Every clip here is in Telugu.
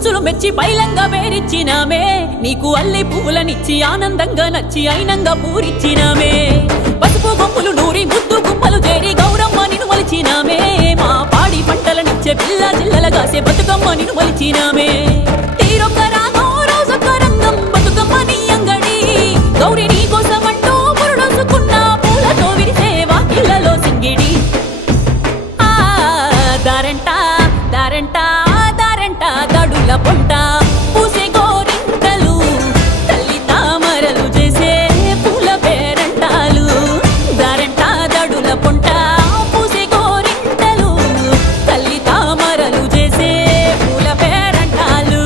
కుచ్చులు మెచ్చి పైలంగా వేరిచ్చినామే నీకు అల్లి పువ్వులనిచ్చి ఆనందంగా నచ్చి అయినంగా పూరిచ్చినామే పసుపు గొంపులు నూరి ముద్దు గుమ్మలు చేరి గౌరమ్మ నిన్ను మలిచినామే మా పాడి పంటలనిచ్చే పిల్ల జిల్లలగాసే బతుకమ్మ నిన్ను మలిచినామే తీరొక్క రాగం రోజొక్క రంగం బతుకమ్మ నీ అంగడి గౌరి నీ కోసమంటూ పురుడోసుకున్న పూలతో విరిసే వాకిళ్లలో సింగిడి దారంట దారంట దారంట దడుల పొంట పూసే గోరింటలు తల్లి తామరలు చేసే పూల పేరంటాలు దారంట దడుల పొంట పూసే గోరింటలు తల్లి తామరలు చేసే పూల పేరంటాలు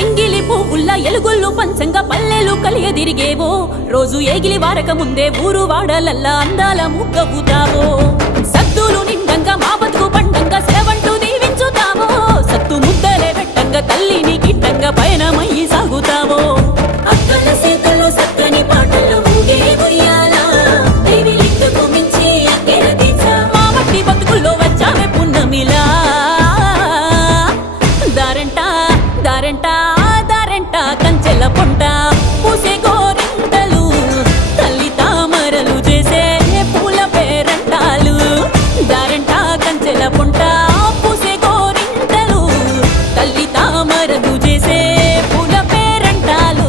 ఎంగిలి పువ్వుల్ల ఎలుగుళ్ళు పంచంగా పల్లెలు కలియదిరిగేవో రోజు ఏగిలి వారక ముందే ఊరు వాడలల్లా అందాల ముగ్గవుతావో సద్దులు నిండంగా మా బతుకు పండంగా సెలవంటూ దీవించుతావో సత్తు ముద్దలే పెట్టంగా తల్లిని గిట్టంగా పయనమయ్యి సాగుతావో అక్కల సేతల్లో సక్కని పాటల్లో ఊగే ఉయ్యాలా దేవి లింగకు మించి అక్కెర తీర్చా మా మట్టి బతుకుల్లో వచ్చామే పున్నమిలా దారంట దారంట దారంట కంచెల పొంట పూసే గోరింటలు తల్లి తామరలు చేసే పూల పేరంటాలు దారంట కంచెల పొంట పూసే గోరింటలు తల్లి తామరలు చేసే పూల పేరంటాలు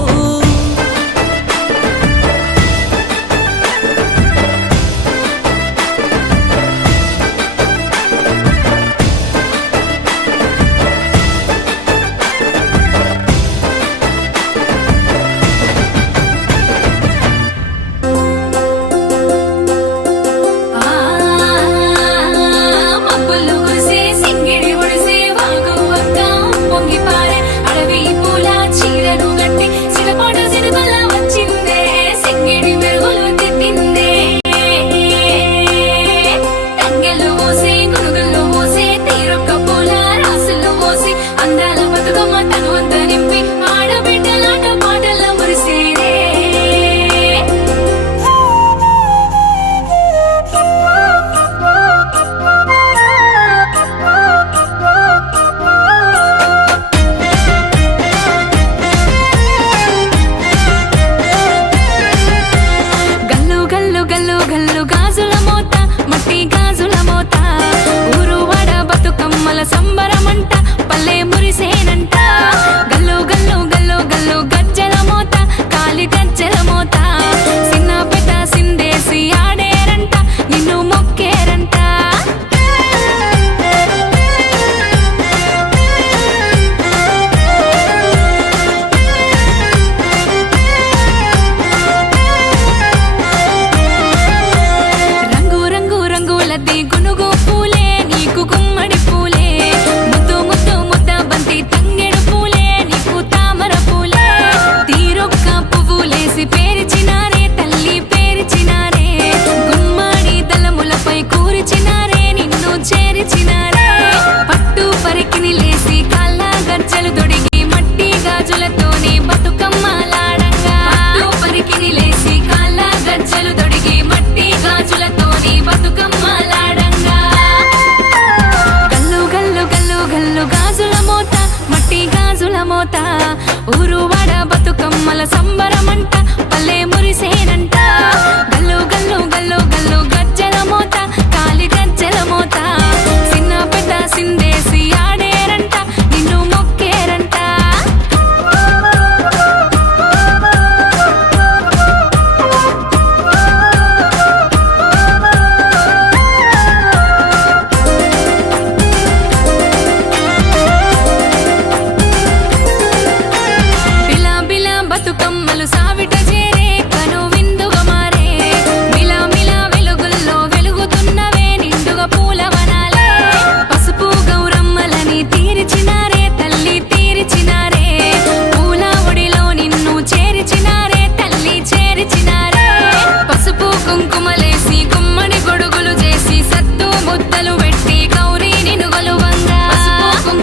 మబ్బులు కురిసే సింగిడి ఒడిసే వాగు అక్క పొంగి పారే అడవి పూల చీరను గట్టి సిరపాట సిరిమల వచ్చిందే సింగిడి మెరుగులు తిప్పిందే తంగెలు పోసి గురుగులు పోసి తీరొక్క పూల రాసులు పోసి అందాల బతుకమ్మ తను అంత నింపి ఆడబిడ్డలాట పాటల మురిసేదే గల్లు గల్లు గల్లు గల్లు గాజుల మోత మట్టి గాజుల మోత ఊరు వాడ బతుకమ్మల సంబరమంట పల్లె మురిసేనంట గల్లు గల్లు గల్లు గల్లు గజ్జల మోత కాలి గజ్జల మోత చిన్న పెద్ద సిందేసి ఆడేరంట నిన్ను మొక్కేరంట రంగు రంగు రంగులది గునుగు పూలే నీకు గుమ్మడి పూలే ముద్దు ముద్దు ముద్ద బంతి తంగెడు పూలే నీకు తామర పూలే తీరొక్క పువ్వులేసి పేరిచినారే తల్లి పేరిచినారే గుమ్మడి దళములపై కూరిచినారే నిన్ను చేరిచినారే పట్టు పరికిని లేసి కాళ్ళ గజ్జలు తొడిగి మట్టి గాజులతోనే బతుకమ్మలాడంగా పట్టు పరికిని లేసి కాళ్ళ గజ్జలు తొడిగి మట్టి గాజులతోనే బతుకమ్మలాడంగా గల్లు గల్లు గల్లు గల్లు గాజుల మోత మట్టి గాజుల మోత ఊరు వాడ బతుకమ్మల సంబరమంట పల్లె మురిసేనంట గల్లు గల్లు గల్లు గల్లు గజ్జల మోత కాలి గజ్జల మోత చిన్న పెద్ద సిందేసి ఆడేరంట నిన్ను మొక్కేరంట బిలా బిలా బతుకమ్మలు సావిట చేరే కను విందుగా మారే మిలా మిలా వెలుగుల్లో వెలుగుతున్నవే నిండుగా పూల వనాలే పసుపు గౌరమ్మలని తీరిచినారే తల్లి తీరిచినారే పూల ఒడిలో నిన్ను చేరిచినారే తల్లి చేరిచినారే పసుపు కుంకుమలేసి గుమ్మడి గొడుగులు చేసి సత్తు ముద్దలు పెట్టి గౌరీ నిన్ను గొలువంగా పసుపు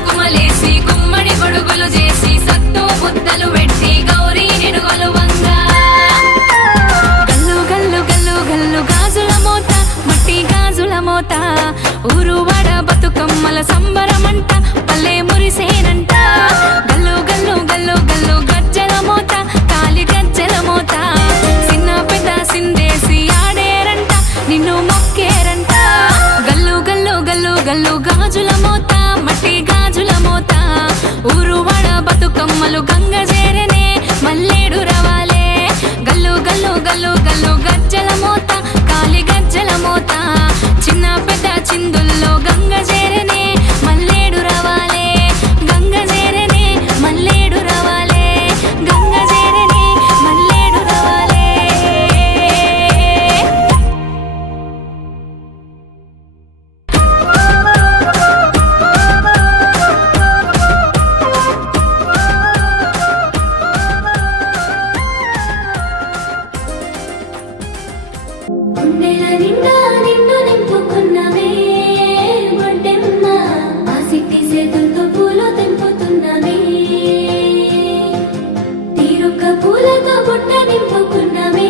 పూలతో బుట్ట నింపుకున్నమే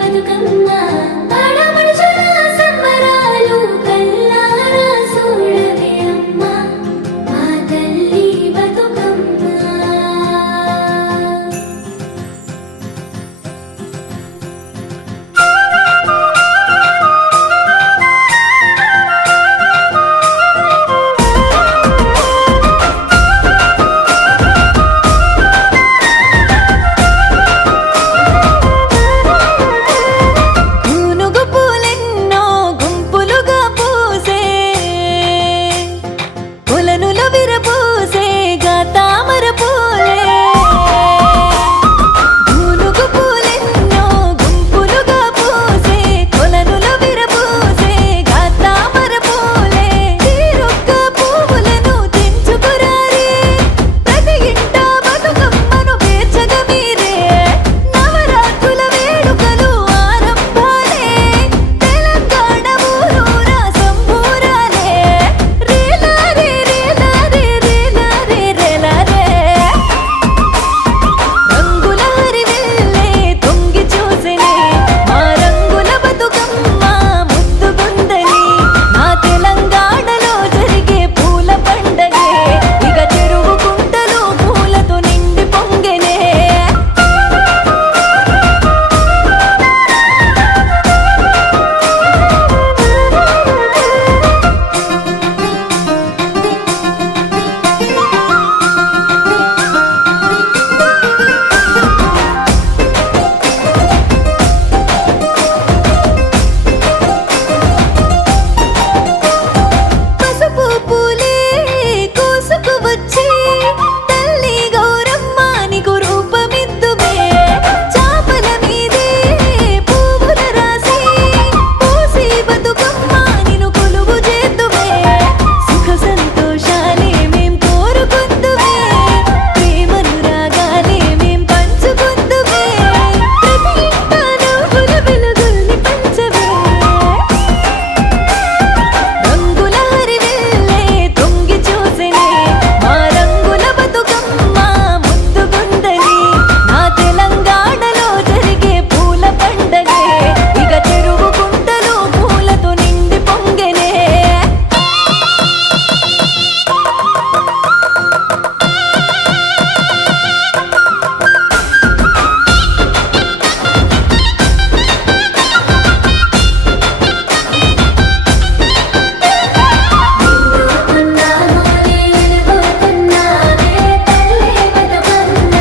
బతుకమ్మ ఆడపడుచుల సంబరాలు కల్లారా చూడవే అమ్మ మా తల్లి బతుకమ్మ. పూనుగు పూలెన్నో గుంపులుగా పూసే కొలనుల విరబూసే గా తామర పూలే. పూనుగు పూలెన్నో గుంపులుగా పూసే కొలనుల విరబూసే గా తామర పూలే. తీరొక్క పువ్వులను తెంచుకురారే ప్రతి ఇంట బతుకమ్మను పేర్చగా మీరే. నవరాత్రుల వేడుకలు ఆరంభాలే తెలంగాణ ఊరూరా సంబూరాలే. రేలారే రేలారే రేలారే రేలారే రంగుల హరివిల్లే తొంగి చూసెనే మా రంగుల బతుకమ్మ ముద్దుగుందని. నా తెలంగాణలో జరిగే పూల పండగే ఇక చెరువు కుంటలు పూలతో నిండి పొంగెనే. పసుపు పూలే కోసుకు వచ్చి తల్లి గౌరమ్మ నీకు రూపమిద్దుమే. చాపల మీదే పువ్వుల రాసి పూసి బతుకమ్మ నిన్ను కొలువు చేద్దుమే. సుఖ సంతోషాలే మేం కోరుకుందుమే, ప్రేమను రాగాలే మేం పంచుకుందుమే. ప్రతి ఇంట నవ్వుల వెలుగుల్ని పంచవే. రంగుల హరివిల్లే తొంగి చూసెనే మా రంగుల బతుకమ్మ ముద్దుగుందని. నా తెలంగాణలో జరిగే పూల పండగే ఇక చెరువు కుంటలు పూలతో నిండి పొంగెనే. ఉన్నామోనే అనుకుంటున్నావే తల్లి బతుకమ్మ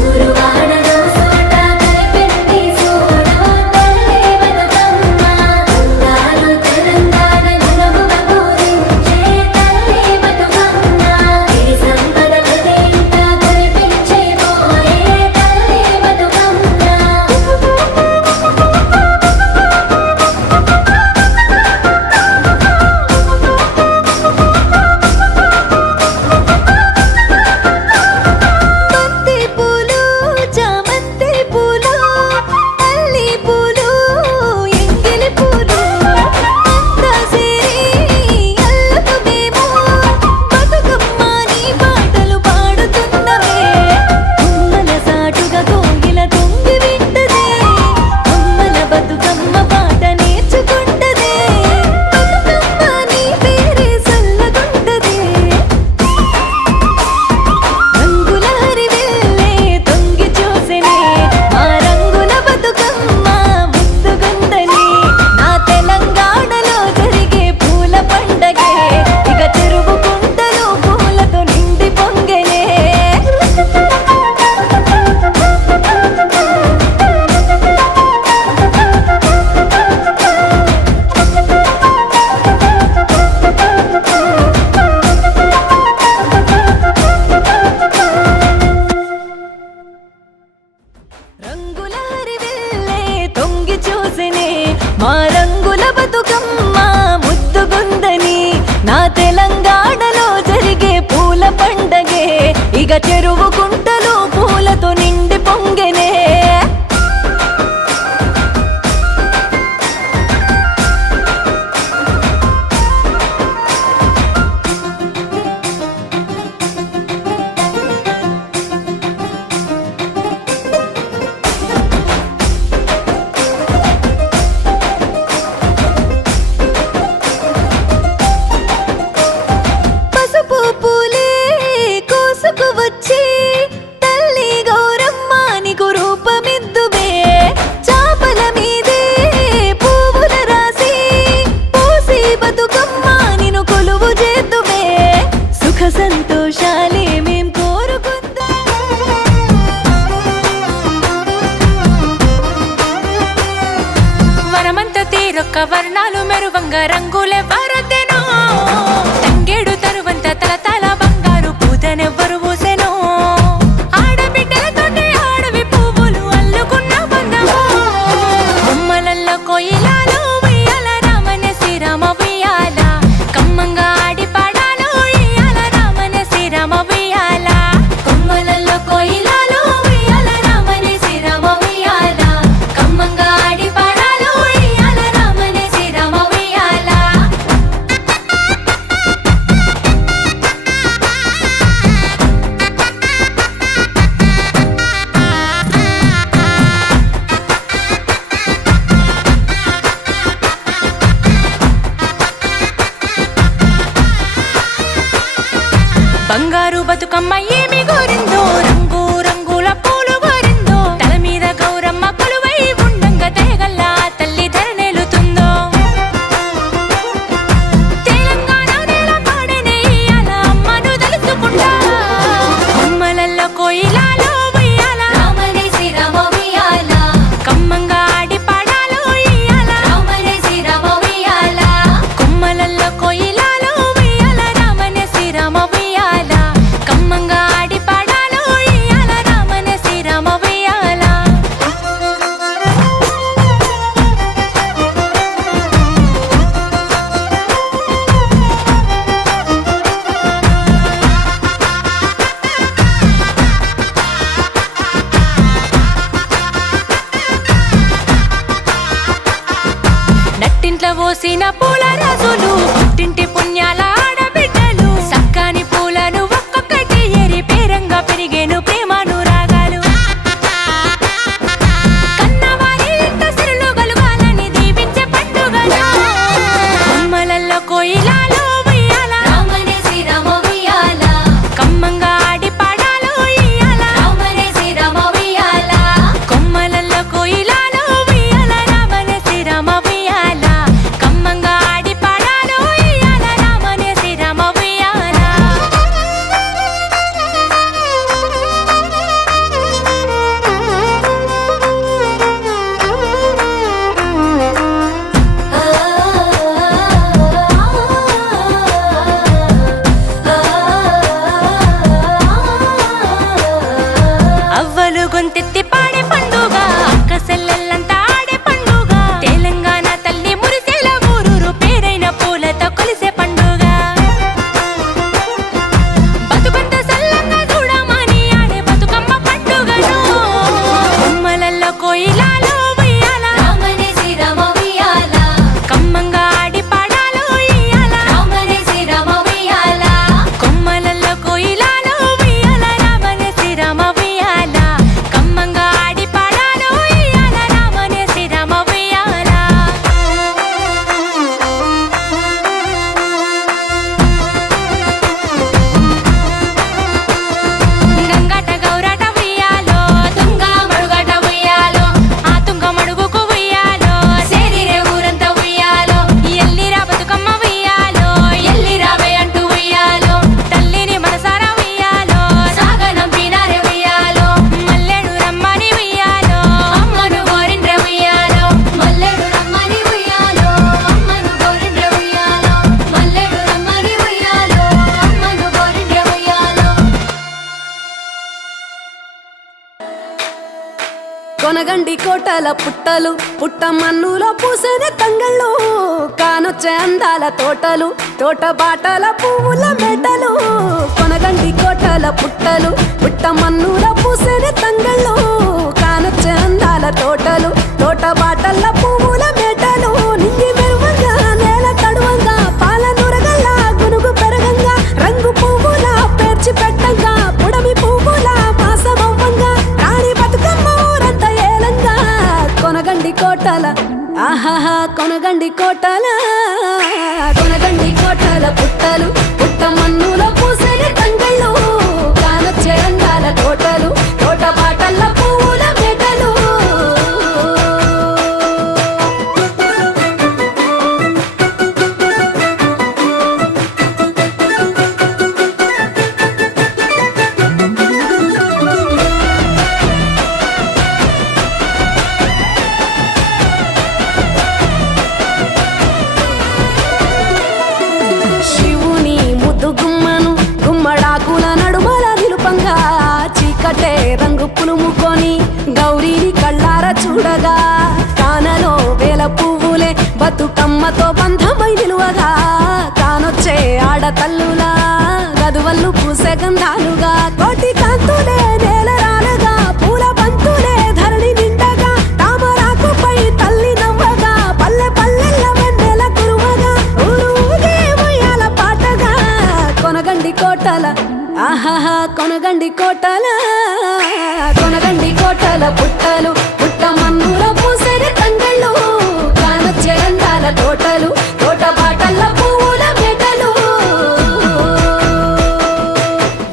ఊరువాడలో సోట కలిపెట్టి చూడవా తల్లి బతుకమ్మ. అందాలు తెలంగాణ గుణముగా పూరించే తల్లి బతుకమ్మ. ఈ సంపద ప్రతి ఇంట కనిపించే పోయే తల్లి బతుకమ్మ. బంతి పూలు చామంతి పూలు అల్లి పూలు ఎంగిలి పూలు అంతా సేరి అల్లుకుమేమో బతుకమ్మ నీ పాటలు పాడుతున్నవే. కొమ్మల సాటుగా కోగిల తొంగి వింటదే, కొమ్మల బతుకమ్మ పాట నేర్చుకుంటదే. బతుకమ్మ నీ పేరే చల్లగుంటదే. రంగుల హరివిల్లే తొంగి చూసెనే మా రంగుల బతుకమ్మ ముద్దుగుందని. నా తెలంగాణలో జరిగే పూల పండగే ఇక చెరువు కుంటలు పూలతో నిండి పొంగెనే. రంగుల హరివిల్లే తొంగి చూసెనే మా రంగుల బతుకమ్మ ముద్దుగుందని. నా తెలంగాణలో జరిగే పూల పండగే ఇక చెరువు కుంటలు పూలతో నిండి పొంగెనే. సమ్మక్క వర్ణాలు మెరువంగ రంగులే వరదెనో తంగేడు తరువంత తల బంగారు పూతనెవ్వరు పూసెనో ఆడబిడ్డలతోటి ఆడవి పువ్వులు అల్లుకున్న బంధమో బొమ్మలల్ల కోయిలాలు ఉయ్యాల రామనే శ్రీరామ ఉయ్యాల కమ్మంగా ఆడి పాడాలు ఉయ్యాల రామనే శ్రీరామ ఉయ్యాల కొమ్మలల్లో కోయిలాలు ఉయ్యాల రామనే శ్రీరామ ఉయ్యాల కమ్మంగా ఆడి పాడాలు ఉయ్యాల రామనే శ్రీరామ ఉయ్యాల బంగారు బతుకమ్మ ఏమి గోరిందో రంగు రంగుల పూలు గోరిందో తల మీద గౌరమ్మ కొలువై ఉండంగా దయగల్లా తల్లి ధరనేలుతుందో తెలంగాణ నేల పాడనే ఇయ్యాల అమ్మను తలుచుకుంటా బొమ్మలల్లో కోయిలాలు ఉయ్యాల రామనే శ్రీరామ ఉయ్యాల కమ్మంగా ఆడి పాడాలు ఇయ్యాల రామనే శ్రీరామ ఉయ్యాల కొమ్మలల్లో కోయిలాలు ఉయ్యాల రామనే శ్రీరామ ఉయ్యాల కమ్మంగా ఆడి పాడాలు ఇయ్యాల రామనే శ్రీరామ ఉయ్యాల నట్టింట్ల పోసిన పూల రాజులు పుట్టింటి పుణ్యాల ఆడబిడ్డలు సక్కాని పూలను ఒక్కొక్కటి ఏరి పేరంగా పెరిగేను ప్రేమను రాగాలు కన్నవారి ఇంట సిరులు గలుగాలని దీవించే పండుగలు బొమ్మలల్లో కోయిలాలు ఉయ్యాల రామనే శ్రీరామ ఉయ్యాల కమ్మంగా ఆడి పాడాలు ఇయ్యాల రామనే శ్రీరామ ఉయ్యాల కొమ్మలల్లో కోయిలాలు ఉయ్యాల రామనే శ్రీరామ ఉయ్యాల కమ్మంగా ఆడి పాడాలు ఇయ్యాల రామనే శ్రీరామ ఉయ్యాల అవ్వలు గొంతెత్తి పాడే పండుగ అక్క సెల్లెల్లంతా ఆడే పండుగ తెలంగాణ తల్లి మురిసేల ఊరూరు పేరైన పూలతో కొలిసే పండుగ బతుకంత సల్లంగా చూడమని ఆడే బతుకమ్మ పండుగను బొమ్మలల్లో కోయిలాలు ఉయ్యాల రామనే శ్రీరామ ఉయ్యాల కమ్మంగా ఆడి పాడాలు ఇయ్యాల రామనే శ్రీరామ ఉయ్యాల కొమ్మలల్లో కోయిలాలు ఉయ్యాల రామనే శ్రీరామ ఉయ్యాల కమ్మంగా ఆడి పాడాలు ఇయ్యాల రామనే శ్రీరామ ఉయ్యాల గంగట గౌరట ఉయ్యాలో తుంగా మడుగట ఉయ్యాలో ఆ తుంగ మడుగుకు ఉయ్యాలో సేరిరే ఊరంతా ఉయ్యాలో ఎల్లిరా బతుకమ్మ ఉయ్యాలో ఎల్లి రావే అంటూ ఉయ్యాలో తల్లిని మనసారా ఉయ్యాలో సాగనంపినారే ఉయ్యాలో మల్లెడు రమ్మని ఉయ్యాలో అమ్మను గోరిండ్రే ఉయ్యాలో మల్లెడు రమ్మని ఉయ్యాలో అమ్మను గోరిండ్రే ఉయ్యాలో మల్లెడు రమ్మని ఉయ్యాలో అమ్మను గోరిండ్రే ఉయ్యాలో కొనగండి కోటల పుట్టలు పుట్టమన్నులో పూసేనే తంగళ్ళు కానొచ్చే అందాల తోటలు తోట బాటల పువ్వుల మెటలు కొనగండి కోటల పుట్టలు పుట్టమన్నులో పూసేనే తంగళ్ళు కానొచ్చే అందాల తోటలు తోట బాటల పువ్వుల మెటలు నింగి మెరువంగా నేల తడువంగా పాల నురగల్లా గునుగు పెరగంగా రంగు పువ్వుల పేర్చి పెట్టంగా పుడమి పువ్వుల మాసమవ్వంగా రాణి బతుకమ్మ ఊరంతా ఏలంగా కొనగండి కోటల ఆహాహా కొనగండి కోటల కొనగండి కోటల పుట్టలు పుట్టమన్నులో పూసేనే తంగళ్ళు కానొచ్చే అందాల తోటలు తోట బాటల పువ్వుల మెటలు కోటల కొనగండి కోటల పుట్టలు పుట్ట మన్నులో పూసరి తంగళ్ళు కానొచ్చే అందాల తోటలు తోట బాటల్ల పువ్వుల మెటలు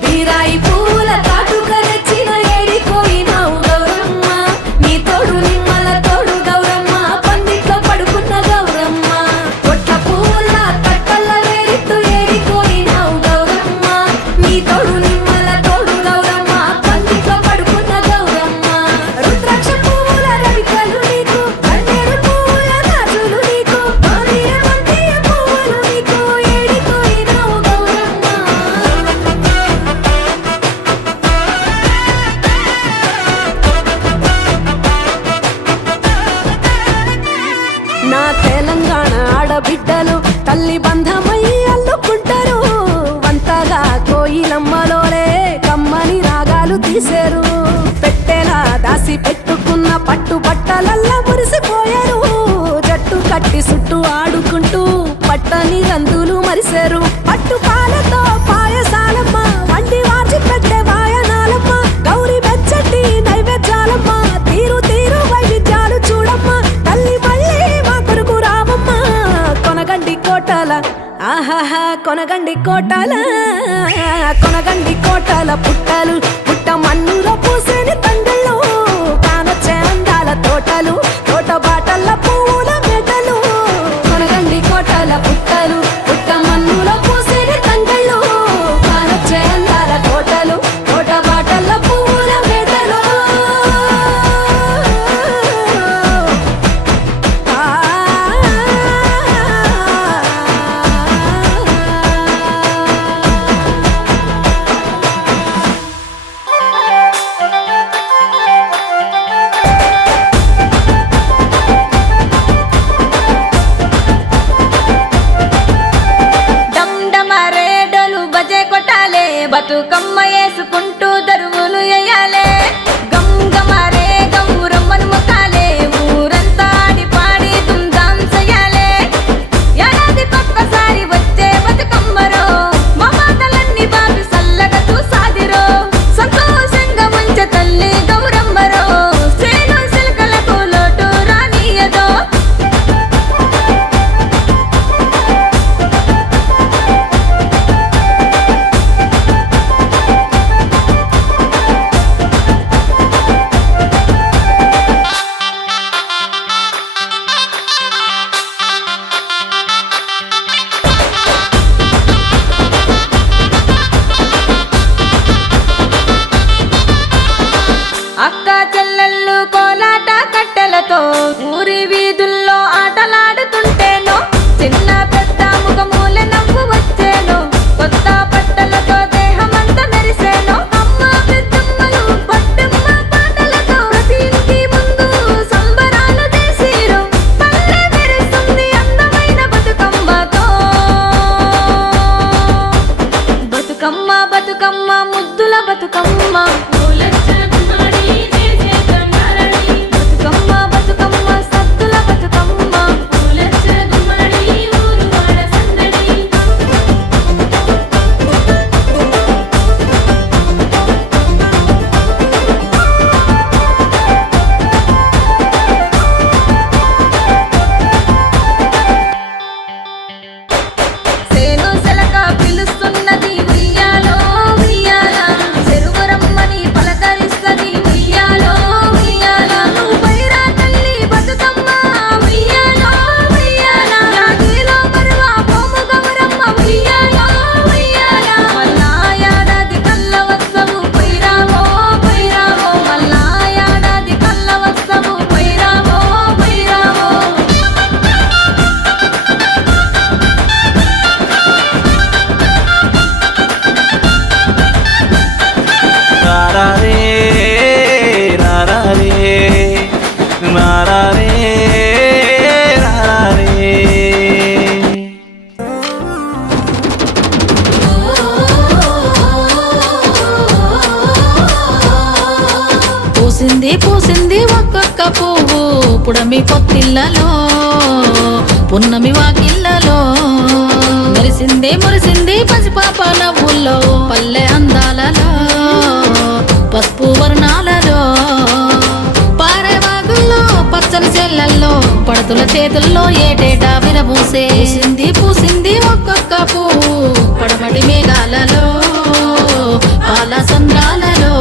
బీరాయి పువ్వుల తాటుక తెచ్చిన ఏడిపోయినావు గౌరమ్మ నీ తోడు నిమ్మల తోడు గౌరమ్మ పందిట్లో పడుకున్న గౌరమ్మ కొట్ల పువ్వుల తట్టల్ల వేరిత్తు ఏడిపోయినావు గౌరమ్మ నీ తోడు నిమ్మల తోడు గౌరమ్మ పందిట్లో పడుకున్న గౌరమ్మ రుద్రాక్ష పువ్వుల రవికలు నీకు కన్నేరు పువ్వుల గాజులు నీకు బంతియ పువ్వులు నీకు ఏడిపోయినావు గౌరమ్మ నా తెలంగాణ ఆడబిడ్డలు తల్లి బంధమై అల్లుకుంటారు వంతగా కోయిలమ్మలోలే కమ్మని రాగాలు తీశారు పెట్టెలా దాసి పెట్టుకున్న పట్టు బట్టలల్లా మురిసిపోయారు జట్టు కట్టి చుట్టూ ఆడుకుంటూ పట్టని రందులు మరిశారు పట్టు పాలతో పాయసాలమ్మ వండి వాచి పెట్టే వాయనాలమ్మ గౌరీ వెచ్చటి నైవేద్యాలమ్మ తీరు తీరు వైవిధ్యాలు చూడమ్మ తల్లి మళ్ళీ మా కొరకు రామమ్మ కొనగండి కోటల ఆహాహా కొనగండి కోటల కొనగండి కోటల పుట్టలు పుట్ట మన్నులో పూసేని తంగళ్ళు కానొచ్చే అందాల తోటలు తోట బాటల్ల పువ్వుల మెటలు కొనగండి కోటల పుట్టలు పుట్ట మన్నులో పూసేని తంగళ్ళు కానొచ్చే అందాల తోటలు తోట బాటల్ల పువ్వుల మెటలు డమరేడలు బజే కొట్టాలే బతుకమ్మ వేసుకుంటూ దరువులు వేయాలే గంగమరే గౌరమ్మను ముఖాలే ఊరంతా ఆడి పాడి దుమ్దాం చెయ్యాలే ఏడాది పక్కసారి వచ్చే బతుకమ్మరో మా బాధలన్నీ బాబి సల్లగా చూసాదిరో సంతోషంగా మంచె తల్లి గౌరమ్మరో సేను సిల్కలకు లోటు రానియదో అక్క చెల్లెళ్ళు కోలాట కట్టెలతో ఊరి వీధుల్లో ఆటలాడుతుంటేనో చిన్న పెద్ద ముఖమూల నవ్వు వచ్చేనో కొత్త బట్టలతో దేహమంతా మెరిసేనో అమ్మ పెద్దమ్మలు పట్టమ్మ పాటలతో ప్రతి ఇంటి ముందు సంబరాలు చేసిరు పల్లె మెరుస్తుంది అందమైన బతుకమ్మతో బతుకమ్మ బతుకమ్మ ముద్దుల బతుకమ్మ బతుకమ్మ బతుకమ్మ సద్దుల బతుకమ్మ సేను సెలక పిలుస్తున్నది ఉయ్యాలో ఉయ్యాల చెరువు రమ్మని పలకరిస్తది ఉయ్యాలో ఉయ్యాల నువ్వైరా తల్లి బతుకమ్మ ఉయ్యాలో ఉయ్యాల రాగిలో మరువా పోము గౌరమ్మ ఉయ్యాలో ఉయ్యాల మళ్ళా ఏడాది కళ్ళ వస్తవు పోయిరావో పోయిరావో మళ్ళా ఏడాది కళ్ళ వస్తవు పోయిరావో పోయిరావో రారారే రారారే రారారే రారారే పూసింది పూసింది ఒక్కొక్క పువ్వు పుడమి పొత్తిళ్ళలో పున్నమి వాకిళ్ళలో మెరిసింది మురిసింది పసిపాప నవ్వుల్లో పల్లె అందాలలో పసుపు వర్ణాలలో పారేవాగుల్లో పచ్చని చెల్లల్లో పడతుల చేతుల్లో ఏటేటా విరబూసే పూసింది ఒక్కొక్క పువ్వు పడమటి మేఘాలలో పాల సంద్రాలలో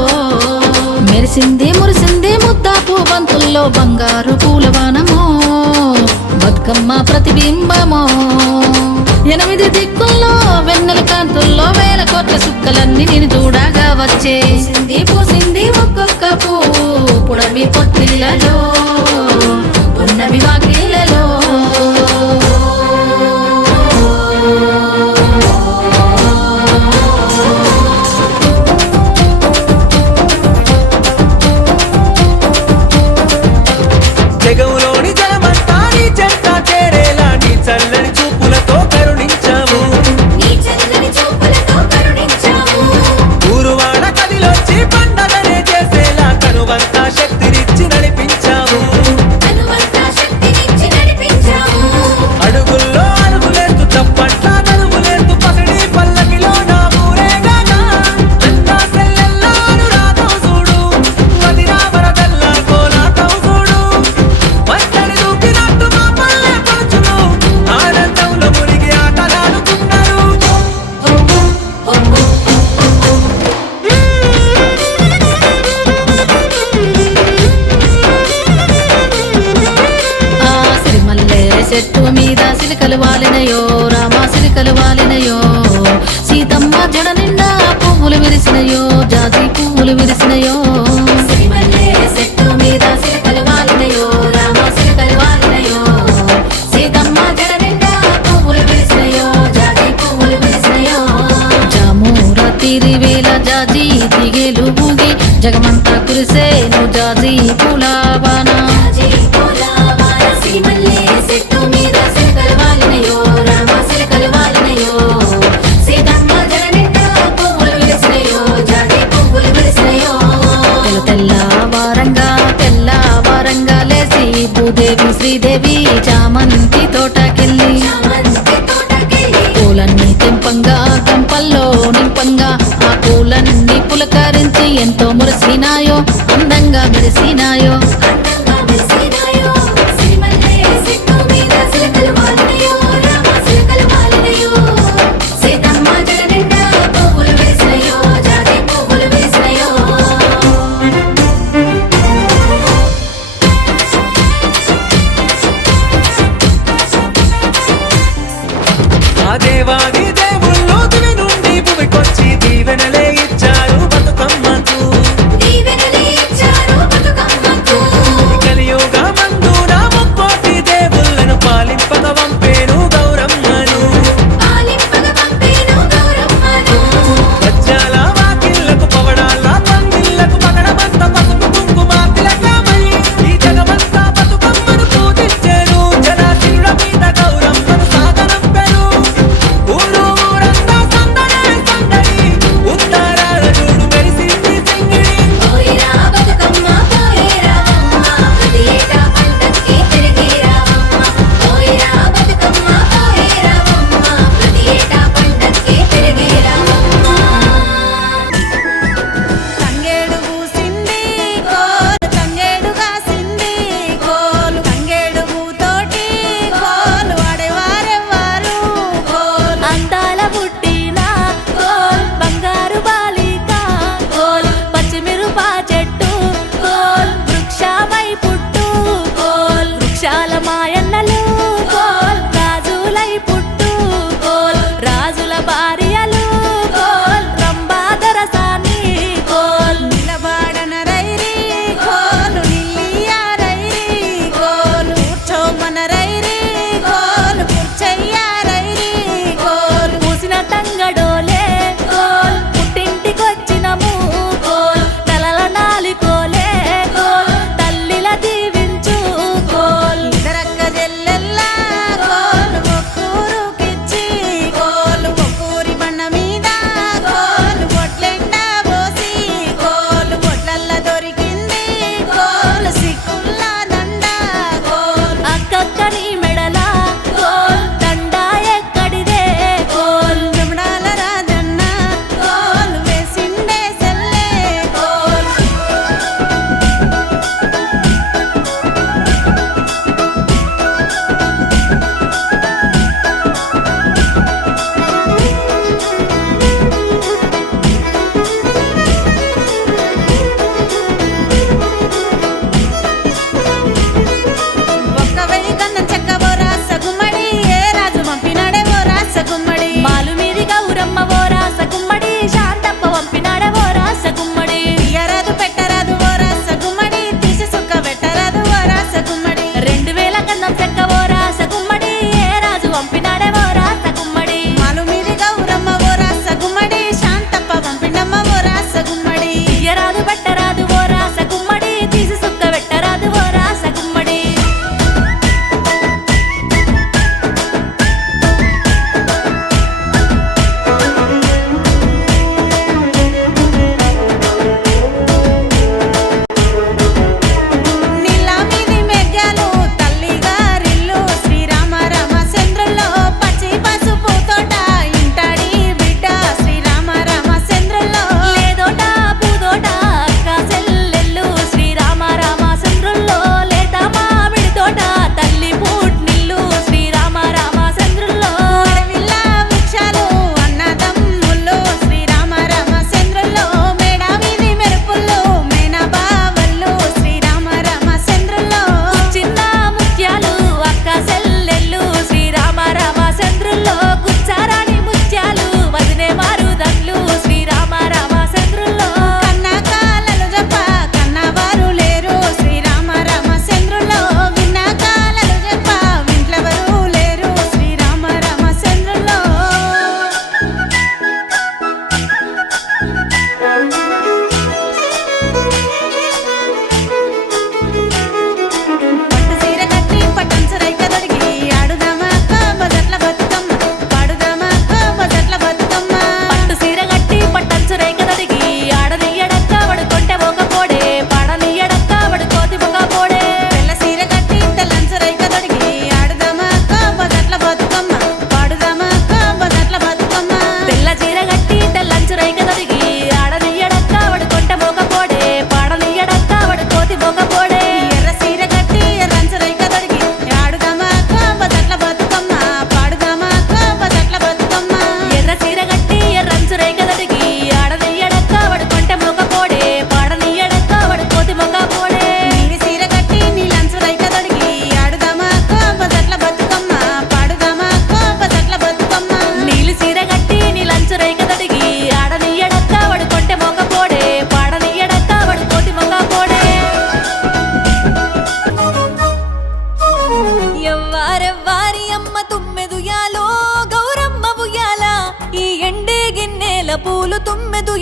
మెరిసింది మురిసింది ముద్దాపు బంతుల్లో బంగారు పూలవానమో బతుకమ్మ ప్రతిబింబమో 8 దిక్కుల్లో వెన్నెల కాంతుల్లో వేల కోట్ల సుక్కలన్నీ నేను చూడగా వచ్చే పూసింది ఒక్కొక్క పువ్వు పుడమి పొత్తిళ్ళలో పున్నమి వాకిళ్ళలో జగములోని జలమంతా నీ చెంత చేరేలా నీ చల్లని చూపులతో కరుణించావు ఊరువాడ కదిలొచ్చి పండగనే చేసేలా కనువంతా శక్తినిచ్చి నడిపించావు అడుగుల్లో అడుగులేస్తూ చప్పట్ల నడుములేస్తూ పసిడి పల్లకిలో నా ఊరేగాక అంతా సెల్లెల్లా అనురాగం చూడు వదినా వరదల్లా కోలాటం చూడు వంటని దూకినట్టు మా పల్లె పడుచులు ఆనందంలో మునిగి ఆటలాడుతున్నారు ఆ సిరిమల్లె చెట్టు మీద సిలికలు వాలినయో రామ సిలికలు వాలినయో సీతమ్మ జడ నిండా పువ్వులు విరిసినయో జాజి పువ్వులు విరిసినయో చెట్టు మీద సిలికలు వాలినయో రామ సిలికలు వాలినయో సీతమ్మ జడ నిండా పువ్వులు విరిసినయో జాజి పువ్వులు విరిసినయో జామూర తీరి వేల జాజి దిగేలు ఊగి జగమంతా కురిసేను జాజి పూలవానా చెట్టు మీద సిలికలు వాలినయో రామ సిలికలు వాలినయో సీతమ్మ జడ నిండా పువ్వులు విరిసినయో జాజి పువ్వులు విరిసినయో తెల్ల తెల్ల వారంగా లేచి భూదేవి శ్రీదేవి చామంతి తోటకెళ్ళి పూలన్నీ తెంపంగా గంపల్లో నింపంగా ఆ పూలన్నీ పులకరించి ఎంతో మురిసినాయో అందంగా మెరిసినాయో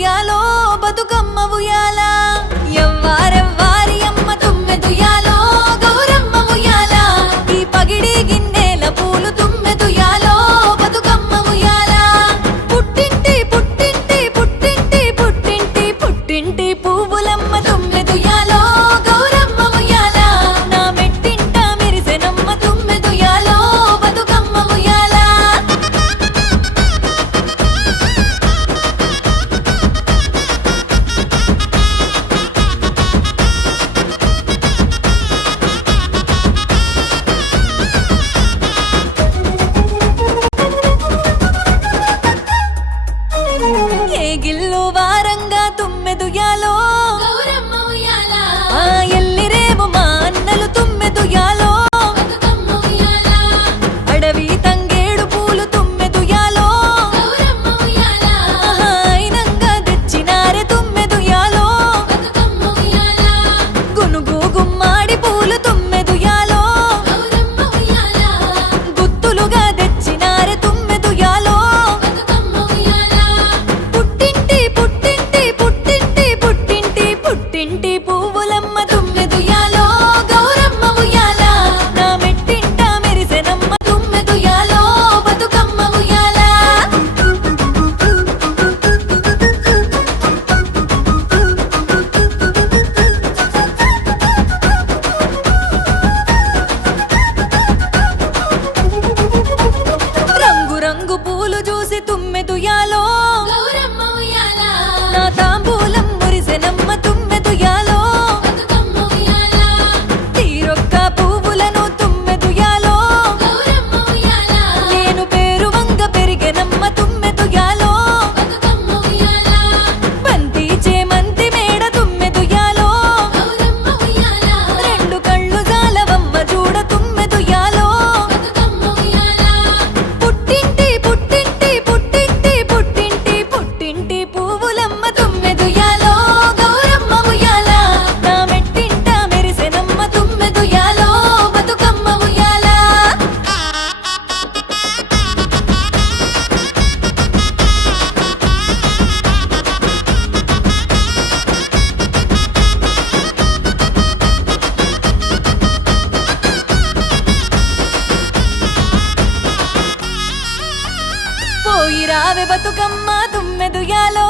తుమ్మెదుయాలో బతుకమ్మ ఉయ్యాల ఎవ్వారెవ్వారి అమ్మ తుమ్మెదుయాలో గౌరమ్మ ఉయ్యాల ఈ పగిడి గిన్నెల పూలు తుమ్మెదుయాలో బతుకమ్మ ఉయ్యాల పుట్టింటి పుట్టింటి పుట్టింటి పుట్టింటి పుట్టింటి పువ్వులమ్మ తుమ్మెదుయాలో గౌరమ్మ ఉయ్యాల నా మెట్టింట మెరిసెనమ్మ తుమ్మెదుయాలో బతుకమ్మ ఉయ్యాల ఏ గిల్లు వారంగా తుమ్మెదుయాలో గౌరమ్మ ఉయ్యాల ఆ ఎల్లిరేవు మా అన్నలు తుమ్మెదుయాలో బతుకమ్మ ఉయ్యాల అడవి తంగేడు పూలు తుమ్మెదుయాలో గౌరమ్మ ఉయ్యాల అయినంగా తెచ్చినారే తుమ్మెదుయాలో బతుకమ్మ ఉయ్యాల గునుగు గుమ్మాడి పూలు తుమ్మెదుయాలో గౌరమ్మ ఉయ్యాల గుత్తులుగా తెచ్చినారే తుమ్మెదుయాలో బతుకమ్మ ఉయ్యాల పుట్టింటి పుట్టింటి పుట్టింటి పుట్టింటి పుట్టింటి పువ్వులమ్మ తుమ్మెదుయాలో గౌరమ్మ ఉయ్యాల నా మెట్టింట మెరిసెనమ్మ తుమ్మెదుయాలో బతుకమ్మ ఉయ్యాల రంగు రంగు పూలు చూసి తుమ్మెదుయాలో గౌరమ్మ ఉయ్యాల నా తాంబూలం మురిసెనమ్మ తుమ్మెదుయాలో బతుకమ్మ ఉయ్యాల తీరొక్క పువ్వులను తుమ్మెదుయాలో గౌరమ్మ ఉయ్యాల నేను పేరు వంగ పెరిగెనమ్మ తుమ్మెదుయాలో బతుకమ్మ ఉయ్యాల బంతి చేమంతి మేడ తుమ్మెదుయాలో గౌరమ్మ ఉయ్యాల రెండు కళ్ళు జాలవమ్మ చూడ తుమ్మెదుయాలో బతుకమ్మ ఉయ్యాల పుట్టింటి పుట్టింటి పుట్టింటి పుట్టింటి పుట్టింటి పువ్వులమ్మ తుమ్మెదుయాలో గౌరమ్మ ఉయ్యాల నా మెట్టింట మెరిసెనమ్మ తుమ్మెదుయాలో బతుకమ్మ ఉయ్యాల పోయి రావే బతుకమ్మ తుమ్మెదుయాలో